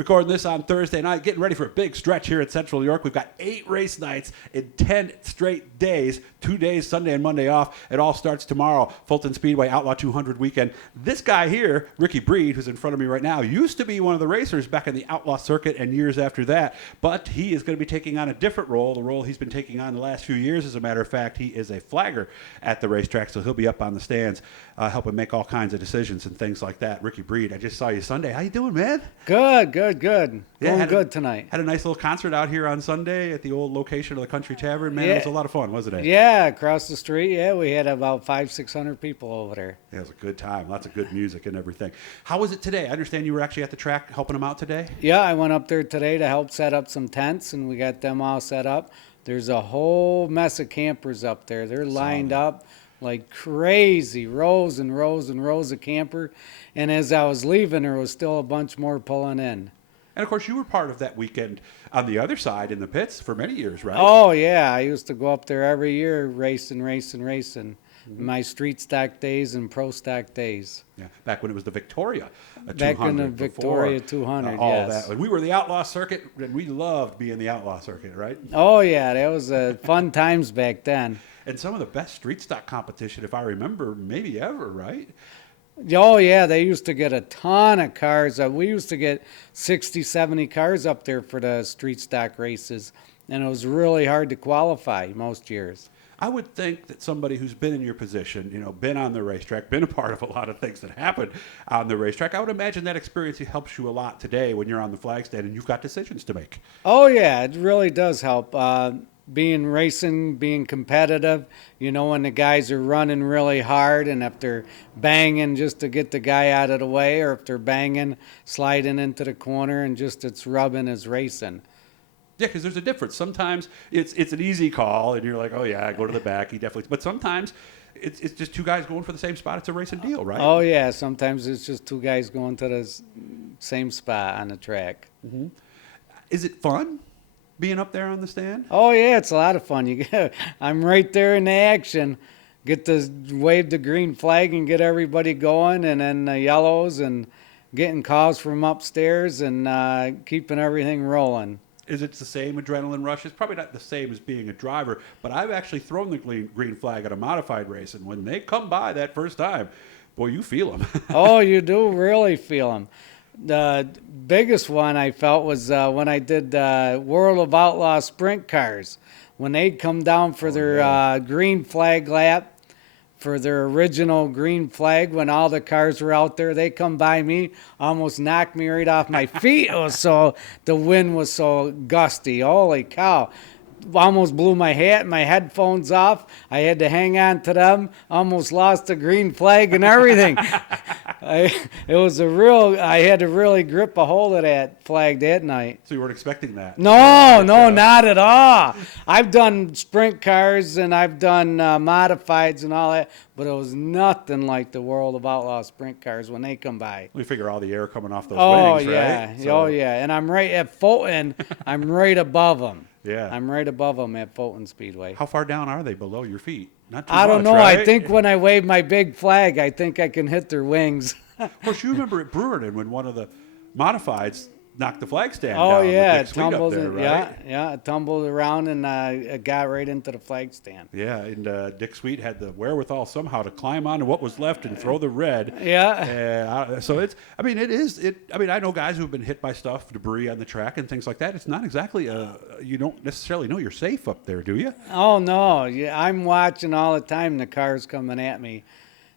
Recording this on Thursday night, getting ready for a big stretch here at Central New York. We've got 8 race nights in 10 straight days, 2 days, Sunday and Monday off. It all starts tomorrow, Fulton Speedway Outlaw 200 weekend. This guy here, Ricky Breed, who's in front of me right now, used to be one of the racers back in the Outlaw circuit and years after that, but he is going to be taking on a different role, the role he's been taking on the last few years. As a matter of fact, he is a flagger at the racetrack, so he'll be up on the stands helping make all kinds of decisions and things like that. Ricky Breed, I just saw you Sunday. How you doing, man? Good. Yeah, Going good tonight. Had a nice little concert out here on Sunday at the old location of the Country Tavern. Man, it was a lot of fun, wasn't it? Yeah, across the street. Yeah, we had about 500-600 people over there. Yeah, it was a good time. Lots of good music and everything. How was it today? I understand you were actually at the track helping them out today? Yeah, I went up there today to help set up some tents, and we got them all set up. There's a whole mess of campers up there. They're lined up like crazy, rows and rows and rows of camper. And as I was leaving, there was still a bunch more pulling in. And, of course, you were part of that weekend on the other side in the pits for many years, right? Oh, yeah. I used to go up there every year racing. My street stock days and pro stock days. Yeah, back when it was the Victoria 200. Back in the Victoria 200, all yes. that. We were the Outlaw circuit, and we loved being the Outlaw circuit, right? Oh, yeah. That was fun times back then. And some of the best street stock competition, if I remember, maybe ever, right? Oh, yeah, they used to get a ton of cars. We used to get 60, 70 cars up there for the street stock races, and it was really hard to qualify most years. I would think that somebody who's been in your position, been on the racetrack, been a part of a lot of things that happen on the racetrack, I would imagine that experience helps you a lot today when you're on the flagstand and you've got decisions to make. Oh, yeah, it really does help. Racing, being competitive, when the guys are running really hard and if they're banging just to get the guy out of the way or if they're banging, sliding into the corner and just it's rubbing as racing. Yeah, because there's a difference. Sometimes it's an easy call and you're like, oh, yeah, go to the back. He definitely. But sometimes it's just two guys going for the same spot. It's a racing deal, right? Oh, yeah. Sometimes it's just two guys going to the same spot on the track. Mm-hmm. Is it fun? Being up there on the stand? Oh, yeah, it's a lot of fun. I'm right there in the action. Get to wave the green flag and get everybody going, and then the yellows and getting calls from upstairs and keeping everything rolling. Is it the same adrenaline rush? It's probably not the same as being a driver, but I've actually thrown the green flag at a modified race, and when they come by that first time, boy, you feel them. Oh, you do really feel them. The biggest one I felt was when I did World of Outlaw sprint cars. When they'd come down for their green flag lap, for their original green flag, when all the cars were out there, they come by me, almost knocked me right off my feet. The wind was so gusty. Holy cow. Almost blew my hat and my headphones off. I had to hang on to them. Almost lost the green flag and everything. I had to really grip a hold of that flag that night. So you weren't expecting that? No, not at all. I've done sprint cars and I've done modifieds and all that, but it was nothing like the World of Outlaw sprint cars when they come by. We figure all the air coming off those wings, right? Oh, yeah. And I'm right at Fulton. I'm right above them. Yeah. I'm right above them at Fulton Speedway. How far down are they below your feet? Not too I don't much, know. right? I think when I wave my big flag, I think I can hit their wings. Of course, you remember at Brewerton when one of the modifieds knocked the flag stand down. Oh, yeah. It tumbled there, right? Yeah. It tumbled around and it got right into the flag stand. Yeah, and Dick Sweet had the wherewithal somehow to climb onto what was left and throw the red. Yeah. So I know guys who've been hit by stuff, debris on the track and things like that. It's not exactly, you don't necessarily know you're safe up there, do you? Oh, no. Yeah, I'm watching all the time the cars coming at me.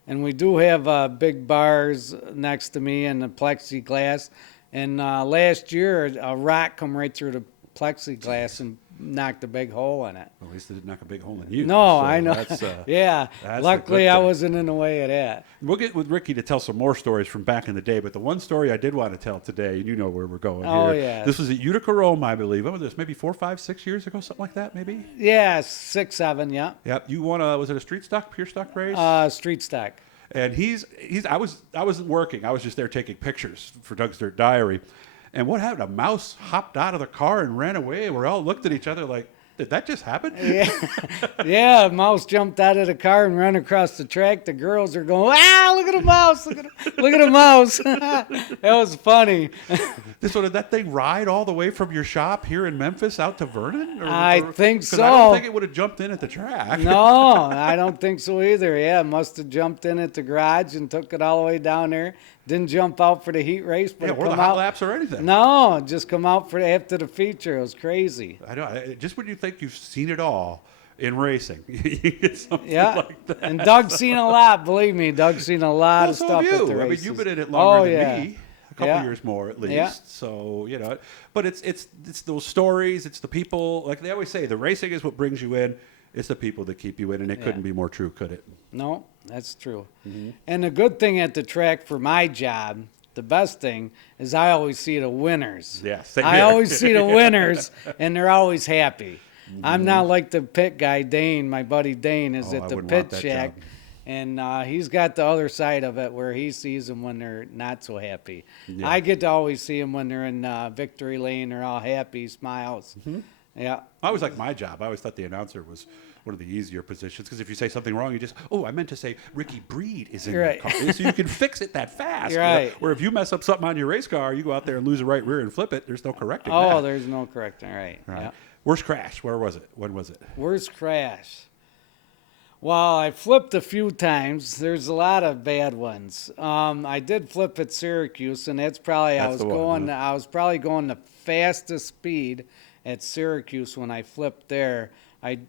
And we do have big bars next to me and the plexiglass. And last year, a rock come right through the plexiglass and knocked a big hole in it. Well, at least it didn't knock a big hole in you. No, so I know. Yeah. Luckily, I wasn't in the way of that. We'll get with Ricky to tell some more stories from back in the day. But the one story I did want to tell today, and you know where we're going here. Oh, yeah. This was at Utica, Rome, I believe. When was this? Maybe 4, 5, 6 years ago, something like that, maybe? Yeah, 6, 7, yeah. Yep. You won was it a street stock, pure stock race? Street stock. And I wasn't working. I was just there taking pictures for Doug's Dirt Diary. And what happened? A mouse hopped out of the car and ran away. We all looked at each other like, Did that just happen? Yeah, yeah. A mouse jumped out of the car and ran across the track. The girls are going, "Ah, look at a mouse! Look at a mouse!" That was funny. So did that thing ride all the way from your shop here in Memphis out to Vernon? I think 'cause so. I don't think it would have jumped in at the track. No, I don't think so either. Yeah, it must have jumped in at the garage and took it all the way down there. Didn't jump out for the heat race, but Yeah, it or the come hot out. laps or anything. No, just come out for after the feature. It was crazy. I know. Just when you think you've seen it all in racing, you get something Yeah, like that. and Doug's seen a lot. Believe me, Doug's seen a lot Well, of so stuff have at you. the I mean, races. you've been in it longer than yeah. me. A couple Yeah. years more at least. Yeah. So, but it's those stories, it's the people, like they always say, the racing is what brings you in. It's the people that keep you in, and it couldn't be more true, could it? No, that's true. Mm-hmm. And the good thing at the track for my job, the best thing, is I always see the winners. Yeah, same I here. always see the winners, and they're always happy. I'm not like the pit guy, Dane. My buddy Dane is Oh, at I the wouldn't pit want that shack. job. And he's got the other side of it where he sees them when they're not so happy. Yeah. I get to always see them when they're in victory lane. They're all happy, smiles. Mm-hmm. Yeah. I always liked my job. I always thought the announcer was one of the easier positions because if you say something wrong, you just, I meant to say Ricky Breed is in Right. that car. So you can fix it that fast. Right. Where if you mess up something on your race car, you go out there and lose a right rear and flip it, there's no correcting Oh, that. there's no correcting. Right. Right. Yeah. Worst crash, where was it? When was it? Worst crash. Well, I flipped a few times. There's a lot of bad ones. I did flip at Syracuse, and that's probably That's the one, huh? I was probably going the fastest speed at Syracuse when I flipped there. I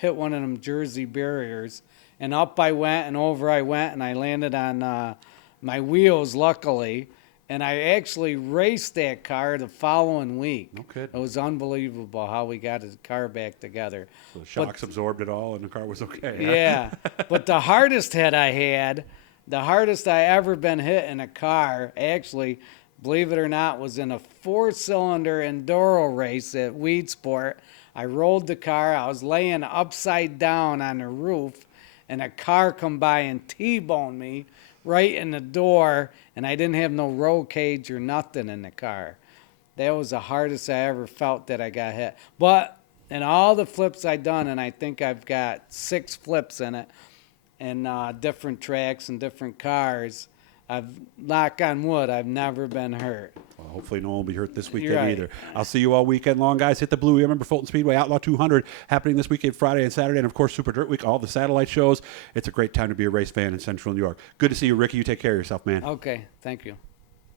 hit one of them Jersey barriers, and up I went and over I went, and I landed on my wheels, luckily. And I actually raced that car the following week. No kidding. It was unbelievable how we got the car back together. So the shocks absorbed it all and the car was okay. huh? Yeah, but the hardest hit I had, the hardest I ever been hit in a car, actually, believe it or not, was in a 4-cylinder enduro race at Weed Sport. I rolled the car. I was laying upside down on the roof, and a car come by and T-boned me right in the door, and I didn't have no roll cage or nothing in the car. That was the hardest I ever felt that I got hit. But in all the flips I done, and I think I've got 6 flips in it, and different tracks and different cars, I've, knock on wood, I've never been hurt. Well, hopefully no one will be hurt this weekend You're right. either. I'll see you all weekend long, guys. Hit the blue. Remember Fulton Speedway Outlaw 200 happening this weekend, Friday and Saturday, and of course Super Dirt Week, all the satellite shows. It's a great time to be a race fan in Central New York. Good to see you, Ricky. You take care of yourself, man. Okay, thank you.